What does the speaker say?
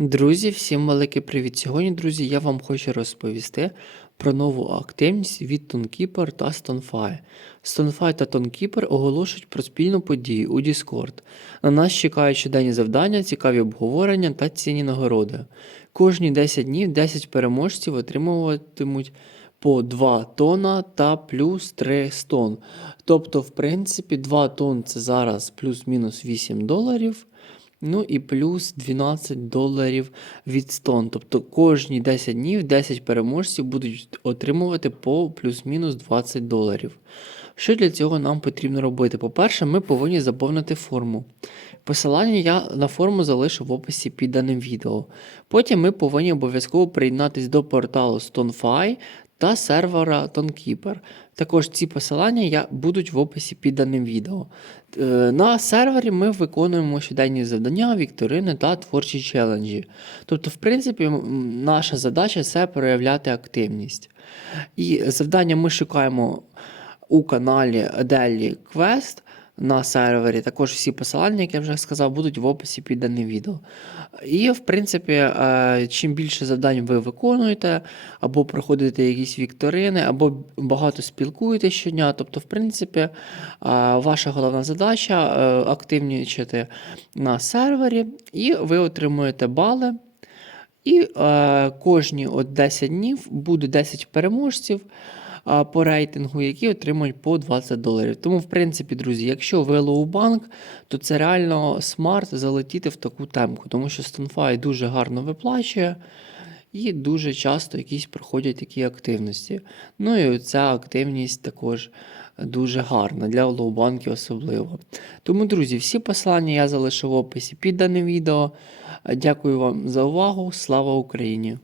Друзі, всім великий привіт! Сьогодні, друзі, я вам хочу розповісти про нову активність від ToneKeeper та StoneFi. StoneFi та ToneKeeper оголошують про спільну подію у Discord. На нас чекають щоденні завдання, цікаві обговорення та цінні нагороди. Кожні 10 днів 10 переможців отримуватимуть по 2 тона та плюс 3 стон. Тобто, в принципі, 2 тонн це зараз плюс-мінус 8 доларів. Ну і плюс 12 доларів від стон. Тобто кожні 10 днів 10 переможців будуть отримувати по плюс-мінус 20 доларів. Що для цього нам потрібно робити? По-перше, ми повинні заповнити форму. Посилання я на форму залишу в описі під даним відео. Потім ми повинні обов'язково приєднатися до порталу StoneFi та сервера ToneKeeper. Також ці посилання будуть в описі під даним відео. Е, На сервері ми виконуємо щоденні завдання, вікторини та творчі челенджі. Тобто, в принципі, наша задача це проявляти активність. І завдання ми шукаємо у каналі Daily Quest на сервері. Також всі посилання, як я вже сказав, будуть в описі під даним відео. І, в принципі, е, чим більше завдань ви виконуєте, або проходите якісь вікторини, або багато спілкуєтесь щодня. Тобто, в принципі, е, ваша головна задача е, активнічати на сервері, і ви отримуєте бали. І е, кожні от 10 днів буде 10 переможців по рейтингу, які отримують по 20 доларів. Тому, в принципі, друзі, якщо ви лоу-банк, то це реально смарт залетіти в таку темку, тому що StoneFi дуже гарно виплачує. І дуже часто якісь проходять такі активності. Ну і ця активність також дуже гарна для лоу-банків особливо. Тому, друзі, всі посилання я залишу в описі під даним відео. Дякую вам за увагу. Слава Україні!